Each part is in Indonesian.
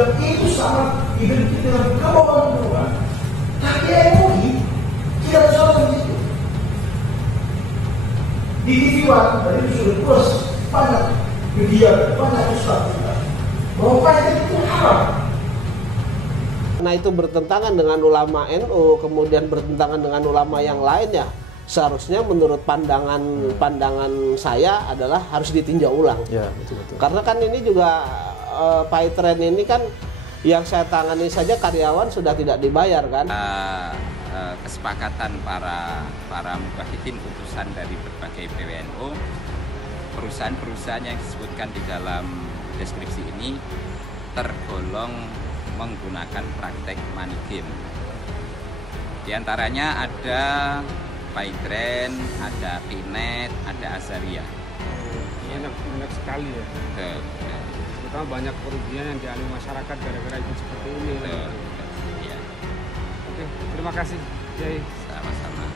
Dan itu sangat identik dengan kemauan Tuhan. Tapi MUI tidak ada soal itu. Di TV One tadi itu sudah terus banyak media, banyak ustaz bahwa Python itu haram. Nah itu bertentangan dengan ulama NU, kemudian bertentangan dengan ulama yang lain ya. Seharusnya menurut pandangan saya adalah harus ditinjau ulang. Ya, betul. Karena kan ini juga Python ini kan yang saya tangani saja karyawan sudah tidak dibayar kan. Kesepakatan para mubahidin utusan dari berbagai PWNU, perusahaan-perusahaan yang disebutkan di dalam deskripsi ini tergolong menggunakan praktek money game. Di antaranya ada Pytrend, ada Pinet, ada Azaria. Banyak sekali ya. Terutama banyak kerugian yang dialami masyarakat gara-gara itu seperti ini. Ya. Oke, terima kasih, Kiai. Sama-sama.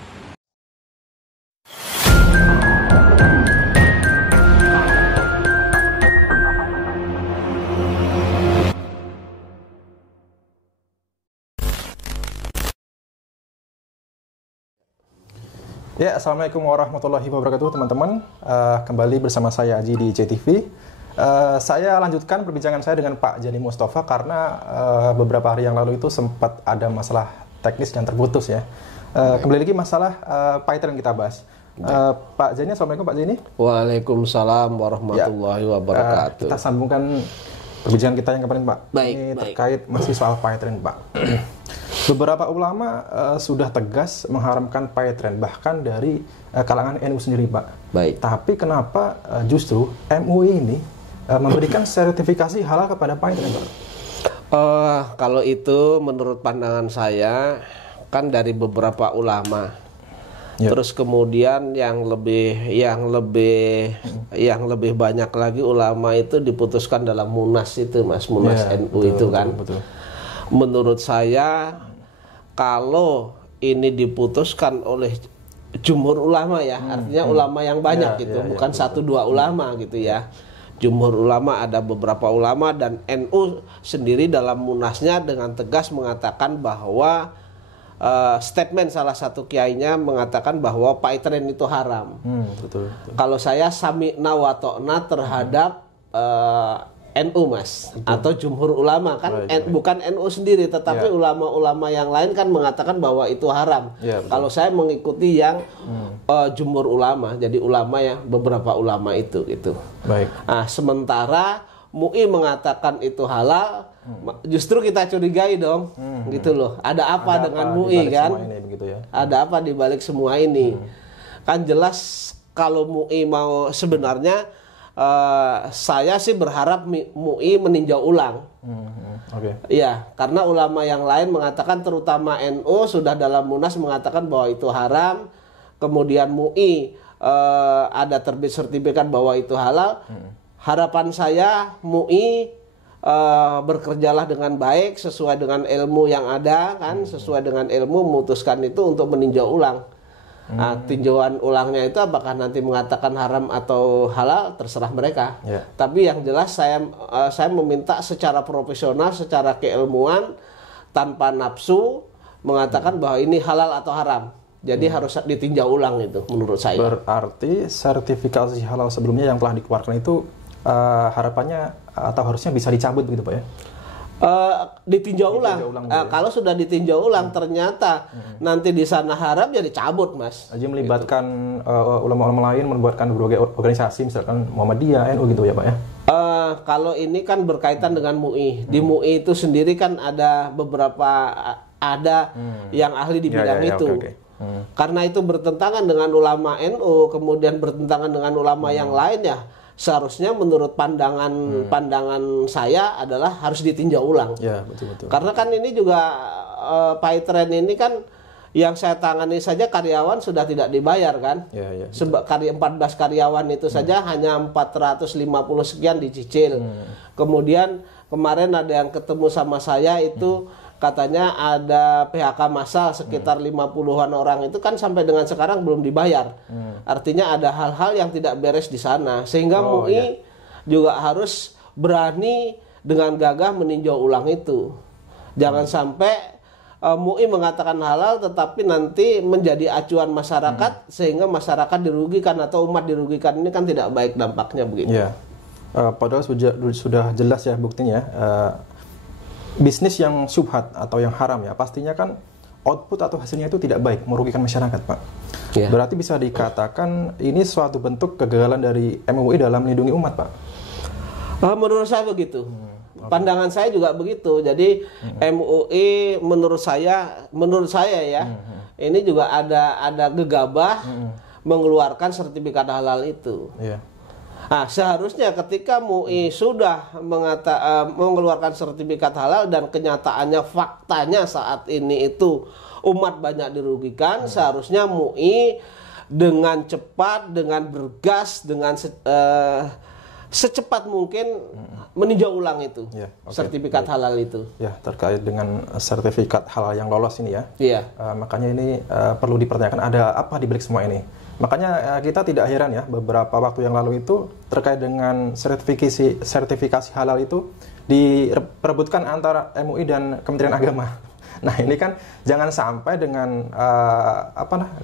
Ya, assalamualaikum warahmatullahi wabarakatuh teman-teman. Kembali bersama saya Aji di JTV. Saya lanjutkan perbincangan saya dengan Pak Jani Mustafa karena beberapa hari yang lalu itu sempat ada masalah teknis yang terputus ya. Kembali lagi masalah Python yang kita bahas. Pak Jani, assalamualaikum Pak Jani. Waalaikumsalam warahmatullahi wabarakatuh. Kita sambungkan perbincangan kita yang kemarin Pak. Baik, Ini terkait masih soal Python Pak. Beberapa ulama sudah tegas mengharamkan Python bahkan dari kalangan NU sendiri Pak. Baik. Tapi kenapa justru MUI ini memberikan sertifikasi halal kepada Python Pak? Kalau itu menurut pandangan saya kan dari beberapa ulama. Ya. Terus kemudian yang lebih banyak lagi ulama itu diputuskan dalam Munas itu Mas, Munas Ya, NU betul, itu kan. Betul. Menurut saya kalau ini diputuskan oleh jumhur ulama ya, artinya ulama yang banyak gitu, bukan satu dua ulama gitu ya. Jumhur ulama ada beberapa ulama dan NU sendiri dalam munasnya dengan tegas mengatakan bahwa statement salah satu kiainya mengatakan bahwa Python itu haram. Betul. Kalau saya sami'na wa ta'na terhadap NU Mas, atau jumhur ulama kan. Baik. Bukan NU sendiri tetapi Ya. ulama-ulama yang lain kan mengatakan bahwa itu haram. Ya, betul. Kalau saya mengikuti yang jumhur ulama, jadi ulama yang beberapa ulama itu gitu. Baik. Nah, sementara MUI mengatakan itu halal, justru kita curigai dong, gitu loh. Ada apa dengan MUI kan? Semua ini, begitu ya. Ada apa di balik semua ini? Kan jelas kalau MUI mau sebenarnya saya sih berharap MUI meninjau ulang. Oke. Iya, karena ulama yang lain mengatakan terutama NU sudah dalam Munas mengatakan bahwa itu haram. Kemudian MUI ada terbit sertifikat bahwa itu halal. Harapan saya MUI bekerjalah dengan baik sesuai dengan ilmu yang ada kan, sesuai dengan ilmu memutuskan itu untuk meninjau ulang. Nah, tinjauan ulangnya itu apakah nanti mengatakan haram atau halal terserah mereka. Ya. Tapi yang jelas saya meminta secara profesional, secara keilmuan tanpa nafsu mengatakan bahwa ini halal atau haram. Jadi harus ditinjau ulang itu menurut saya. Berarti sertifikasi halal sebelumnya yang telah dikeluarkan itu harapannya atau harusnya bisa dicabut begitu Pak ya? Ditinjau ulang. Ya. Kalau sudah ditinjau ulang ternyata nanti di sana haram ya dicabut Mas. Aja melibatkan ulama-ulama lain, melibatkan berbagai organisasi misalkan Muhammadiyah, NU gitu ya Pak ya? Kalau ini kan berkaitan dengan MUI. Di MUI itu sendiri kan ada beberapa yang ahli di bidang itu. Okay. Karena itu bertentangan dengan ulama NU, kemudian bertentangan dengan ulama yang lain ya. Seharusnya menurut pandangan saya adalah harus ditinjau ulang. Ya, betul. Karena kan ini juga Python ini kan yang saya tangani saja karyawan sudah tidak dibayar kan. Ya. 14 karyawan itu saja hanya 450 sekian dicicil. Kemudian kemarin ada yang ketemu sama saya itu katanya ada PHK massal sekitar 50-an orang itu kan sampai dengan sekarang belum dibayar. Artinya ada hal-hal yang tidak beres di sana sehingga MUI juga harus berani dengan gagah meninjau ulang itu. Jangan sampai MUI mengatakan halal tetapi nanti menjadi acuan masyarakat sehingga masyarakat dirugikan atau umat dirugikan. Ini kan tidak baik dampaknya begitu. Ya. Padahal sudah jelas ya buktinya. Bisnis yang syubhat atau yang haram ya pastinya kan output atau hasilnya itu tidak baik, merugikan masyarakat, Pak. Ya. Berarti bisa dikatakan ini suatu bentuk kegagalan dari MUI dalam melindungi umat, Pak. Menurut saya begitu. Pandangan saya juga begitu. Jadi MUI menurut saya ya, ini juga ada gegabah mengeluarkan sertifikat halal itu. Yeah. Nah, seharusnya ketika MUI sudah mengeluarkan sertifikat halal dan kenyataannya faktanya saat ini itu umat banyak dirugikan, seharusnya MUI dengan cepat, dengan bergas, dengan secepat mungkin meninjau ulang itu sertifikat halal itu. Ya, terkait dengan sertifikat halal yang lolos ini ya. Iya. Makanya ini perlu dipertanyakan ada apa di balik semua ini. Makanya kita tidak heran ya beberapa waktu yang lalu itu terkait dengan sertifikasi halal itu diperebutkan antara MUI dan Kementerian Agama. Nah ini kan jangan sampai dengan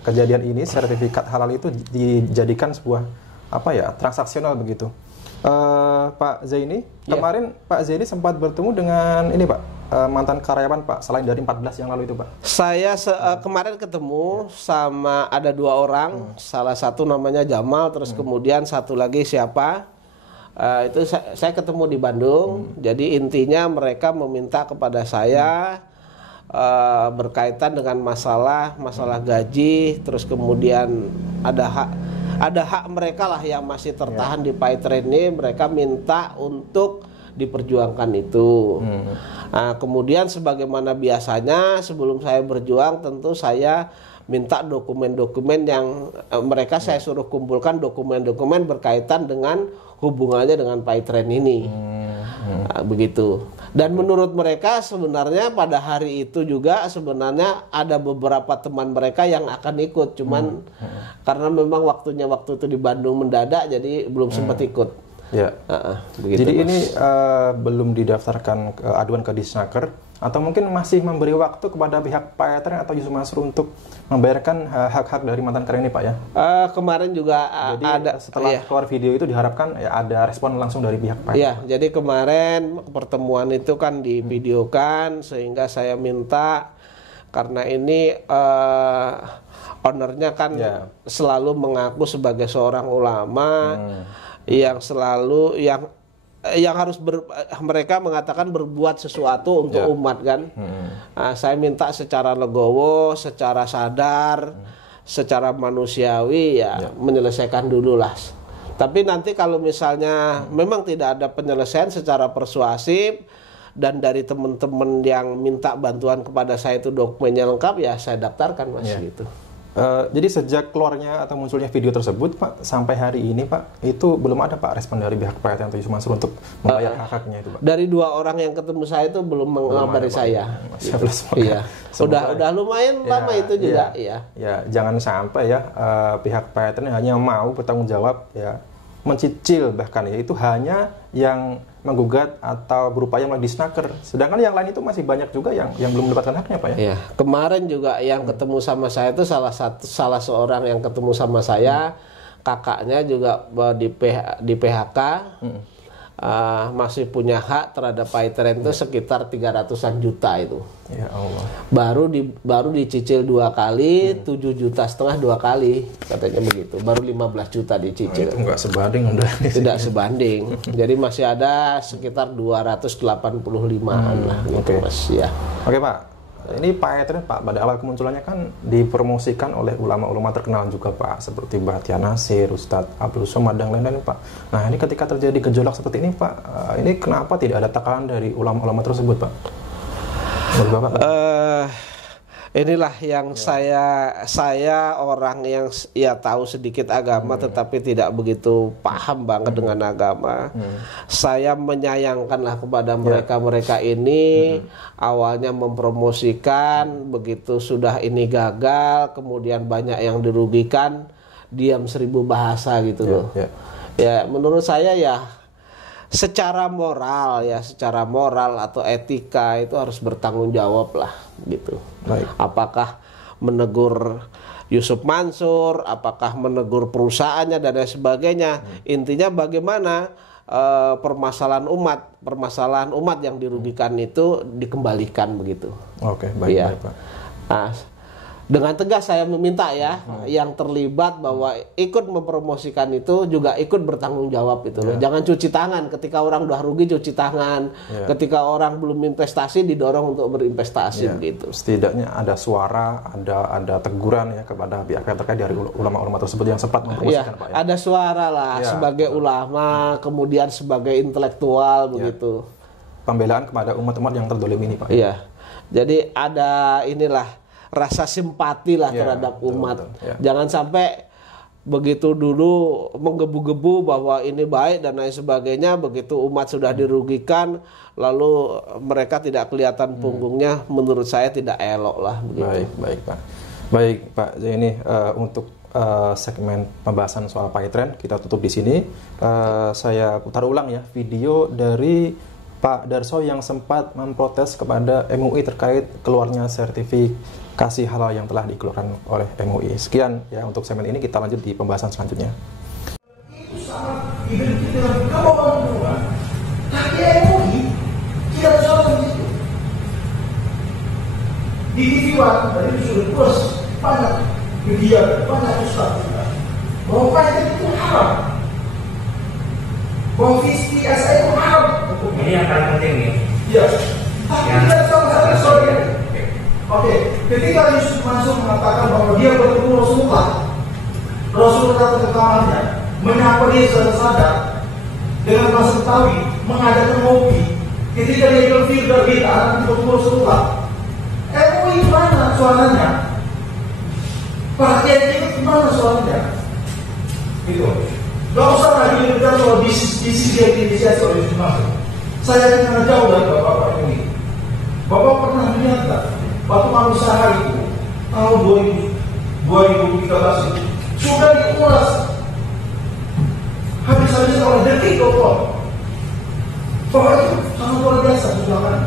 kejadian ini sertifikat halal itu dijadikan sebuah transaksional begitu. Pak Zaini, kemarin Pak Zaini sempat bertemu dengan ini Pak, mantan karyawan Pak, selain dari 14 yang lalu itu Pak. Saya kemarin ketemu sama ada 2 orang, salah satu namanya Jamal, terus kemudian satu lagi siapa, itu saya ketemu di Bandung. Jadi intinya mereka meminta kepada saya berkaitan dengan masalah gaji, terus kemudian ada hak mereka lah yang masih tertahan di PayTran ini, mereka minta untuk diperjuangkan itu. Nah, kemudian sebagaimana biasanya sebelum saya berjuang tentu saya minta dokumen-dokumen yang mereka saya suruh kumpulkan dokumen-dokumen berkaitan dengan hubungannya dengan PayTran ini. Nah, begitu. Dan menurut mereka sebenarnya pada hari itu juga sebenarnya ada beberapa teman mereka yang akan ikut, cuman karena memang waktu itu di Bandung mendadak jadi belum sempat ikut. Ya. Begitu, jadi ini belum didaftarkan aduan ke Disnaker atau mungkin masih memberi waktu kepada pihak PayTran atau Yusuf Mansur untuk membayarkan hak-hak dari mantan karyawan ini Pak ya? Kemarin juga jadi, ada setelah keluar video itu diharapkan ya ada respon langsung dari pihak PayTran. Iya, jadi kemarin pertemuan itu kan divideokan sehingga saya minta karena ini ownernya kan selalu mengaku sebagai seorang ulama yang selalu yang harus mereka mengatakan berbuat sesuatu untuk umat kan. Nah, saya minta secara legowo, secara sadar, secara manusiawi menyelesaikan dulu lah. Tapi nanti kalau misalnya memang tidak ada penyelesaian secara persuasif dan dari teman-teman yang minta bantuan kepada saya itu dokumennya lengkap ya saya daftarkan Mas gitu. Jadi sejak keluarnya atau munculnya video tersebut Pak sampai hari ini Pak itu belum ada Pak respon dari pihak PayTran atau Yusuf Mansur untuk membayar hak-haknya itu Pak. Dari 2 orang yang ketemu saya itu belum mengabari saya. Iya. Udah lumayan lama itu juga ya. Ya, jangan sampai ya pihak PayTran hanya mau bertanggung jawab ya mencicil bahkan ya itu hanya yang menggugat atau berupaya melalui Disnaker. Sedangkan yang lain itu masih banyak juga yang belum mendapatkan haknya Pak ya. Iya. Kemarin juga yang ketemu sama saya itu salah seorang yang ketemu sama saya, kakaknya juga di PHK. Masih punya hak terhadap PayTran itu sekitar 300-an juta itu. Ya Allah. Baru dicicil 2 kali, 7,5 juta 2 kali katanya begitu. Baru 15 juta dicicil. Itu enggak sebanding udah. Tidak sebanding. Jadi masih ada sekitar 285-an lah gitu Mas ya. Oke Pak. Ini PayTran Pak pada awal kemunculannya kan dipromosikan oleh ulama-ulama terkenal juga Pak seperti Bahtiar Nasir, Ustadz Abdul Somad dan lain-lain Pak. Nah ini ketika terjadi gejolak seperti ini Pak, ini kenapa tidak ada tekanan dari ulama-ulama tersebut Pak? Menurut Bapak? Inilah yang saya orang yang ya tahu sedikit agama tetapi tidak begitu paham banget dengan agama. Saya menyayangkanlah kepada mereka ini awalnya mempromosikan, begitu sudah ini gagal, kemudian banyak yang dirugikan, diam 1000 bahasa gitu loh. Ya menurut saya ya secara moral ya, secara moral atau etika itu harus bertanggung jawab lah gitu. Baik. Apakah menegur Yusuf Mansur, apakah menegur perusahaannya dan lain sebagainya. Intinya bagaimana permasalahan umat yang dirugikan itu dikembalikan begitu. Oke, baik, Iya. baik Pak. Nah, dengan tegas saya meminta ya yang terlibat bahwa ikut mempromosikan itu juga ikut bertanggung jawab itu loh. Jangan cuci tangan ketika orang udah rugi, cuci tangan. Ketika orang belum investasi didorong untuk berinvestasi begitu. Setidaknya ada suara, ada teguran ya kepada pihak terkait dari ulama-ulama tersebut yang sempat mempromosikan Pak ya. Ada suara lah sebagai ulama, kemudian sebagai intelektual begitu. Pembelaan kepada umat-umat yang terdolimi ini Pak. Iya. Jadi ada inilah rasa simpati lah terhadap umat. Betul. Jangan sampai begitu dulu menggebu-gebu bahwa ini baik dan lain sebagainya, begitu umat sudah dirugikan lalu mereka tidak kelihatan punggungnya, menurut saya tidak elok lah begitu. Baik Pak. Baik Pak Zaini, untuk segmen pembahasan soal PayTrend kita tutup di sini. Saya putar ulang ya video dari Pak Darso yang sempat memprotes kepada MUI terkait keluarnya sertifikasi halal yang telah dikeluarkan oleh MUI. Sekian ya untuk segmen ini, kita lanjut di pembahasan selanjutnya. Itu sama identik dengan kemauan Tuhan. Tapi MUI tidak soal itu. Di TV One tadi sudah terus banyak media, banyak ustaz juga bahwa PayTrend itu haram. Bahwa VCSA itu haram. Ini yang paling penting nih. Iya. Tapi tidak sama satu soal. Oke, ketika Yusuf Mansur mengatakan bahwa dia bertemu Rasulullah datang ke kamarnya, menyapa dia sadar-sadar dengan bahasa Betawi, mengadakan ngopi. Ketika dia Idul Fitri akan bertemu Rasulullah, MUI mana suaranya? Perhatian itu mana suaranya? Gitu. Gak usah lagi bicara soal bisnis yang diinisiasi oleh Yusuf Mansur. Saya kenal jauh dari bapak-bapak ini. Bapak pernah melihat tak? Waktu usaha itu tahun 2013 itu sudah diulas habis-habisan oleh detik.com bahwa itu sangat luar biasa perjuangan.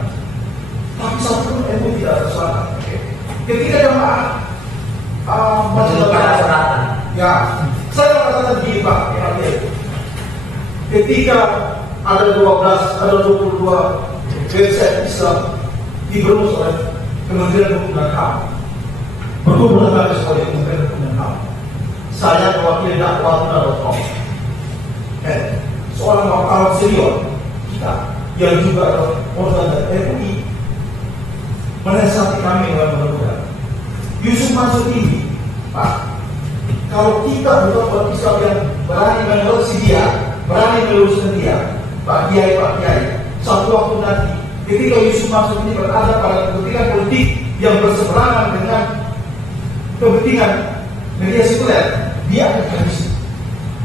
Tapi satu pun MUI tidak ada suara. Ketika jamaah ya, saya mengatakan begini Pak, ketika ada 22 website Islam diberumus oleh Kementerian Hukum dan HAM, berhubungan oleh Kementerian Hukum dan HAM. Saya mewakili dakwah.com, seorang wartawan senior kita yang juga organ dari MUI menasihati kami dalam berbuat. Yusuf Mansur ini, Pak, kalau kita bukan buat Islam yang berani mengoreksi dia, berani meluruskan dia, Pak Kiai, satu waktu nanti ketika Yusuf Mansur ini berada pada kepentingan politik yang berseberangan dengan kepentingan media sekuler, dia akan habis.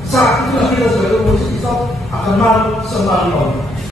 Saat itulah kita sebagai umat Islam akan malu semalu.